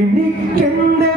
എനിക്കെന്റെ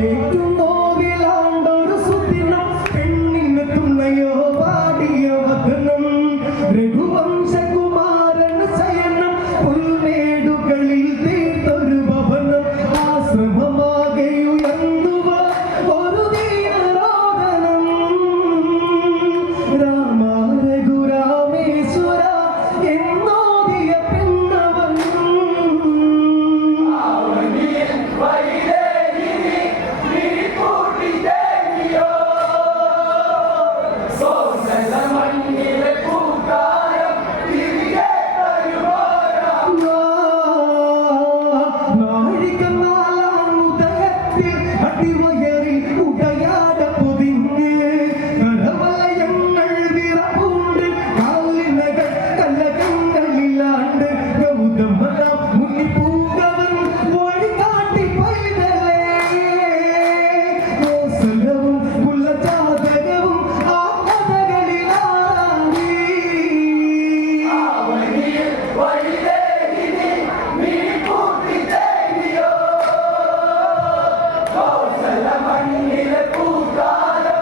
You know. മണ്ണിലെ പൂക്കാലം.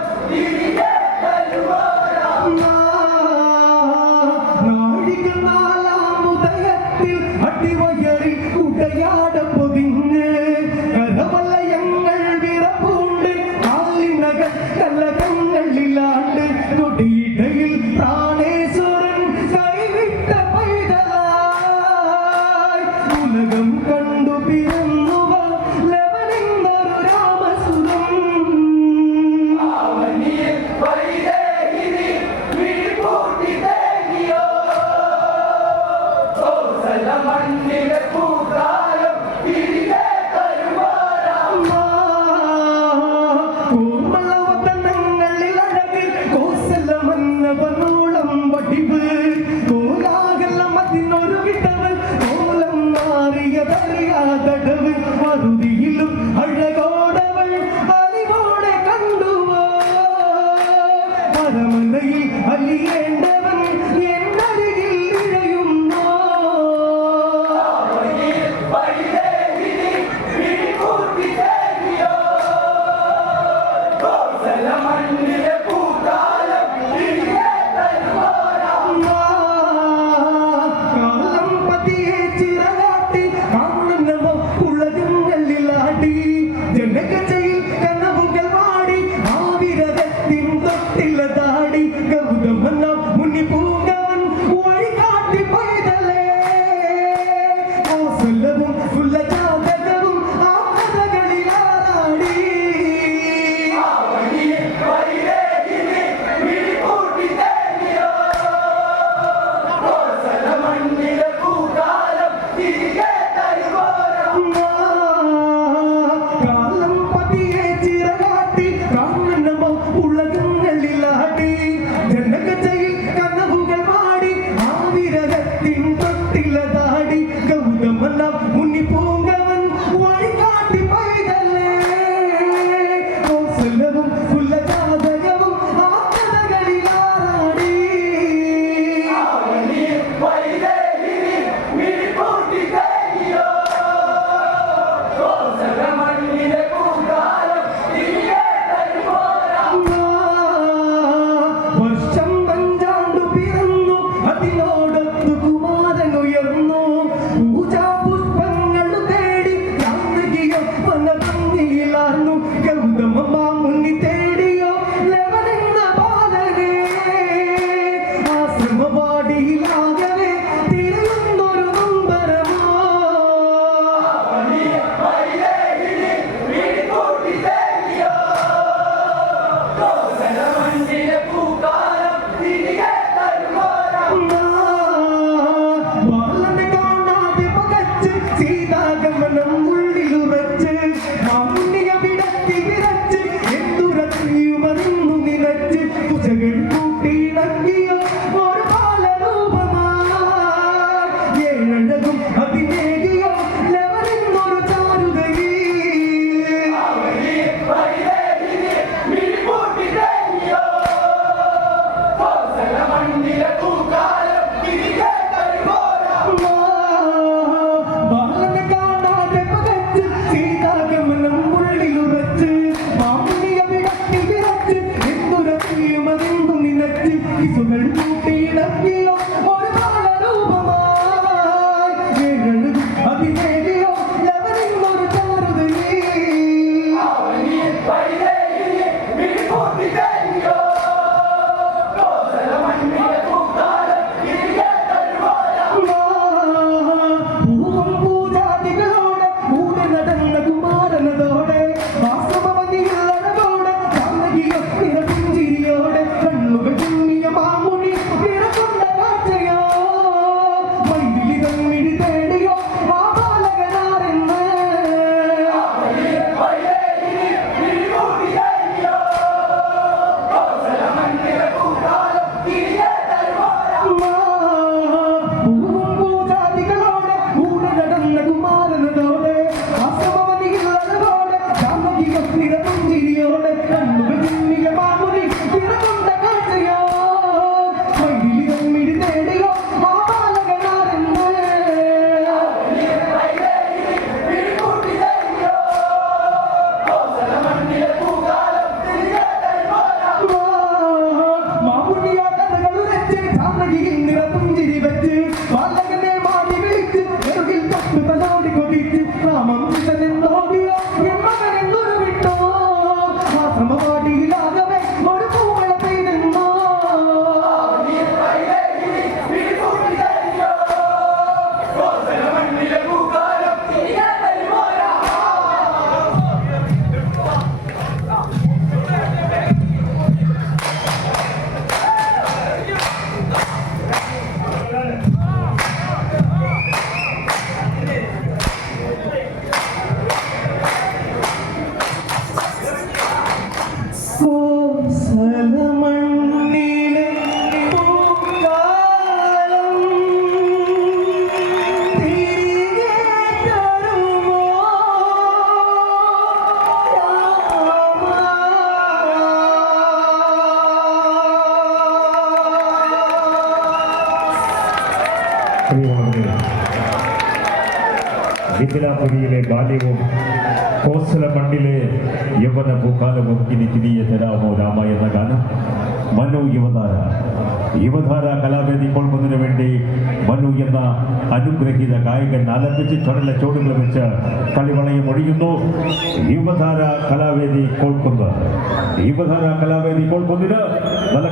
മിഥിലാപുരിയിലെ ബാല്യവും കോസല മണ്ണിലെ യവന പൂക്കാലവും ഇനി തിരികെ തരാമോ രാമ എന്ന ഗാനം? മനു യുവതാര. യുവധാര കലാവേദി കൊള്ളുന്നതിന് വേണ്ടി മനു എന്ന അനുഗ്രഹീത ഗായകൻ ആലപിച്ച് ചുടല ചോടുകൾ വെച്ച് കളിവളയം ഒഴിയുന്നു. യുവധാര കലാവേദി കോൾക്കുന്നത് യുവധാര കലാവേദി കോൾക്കുന്നതിന് നല്ല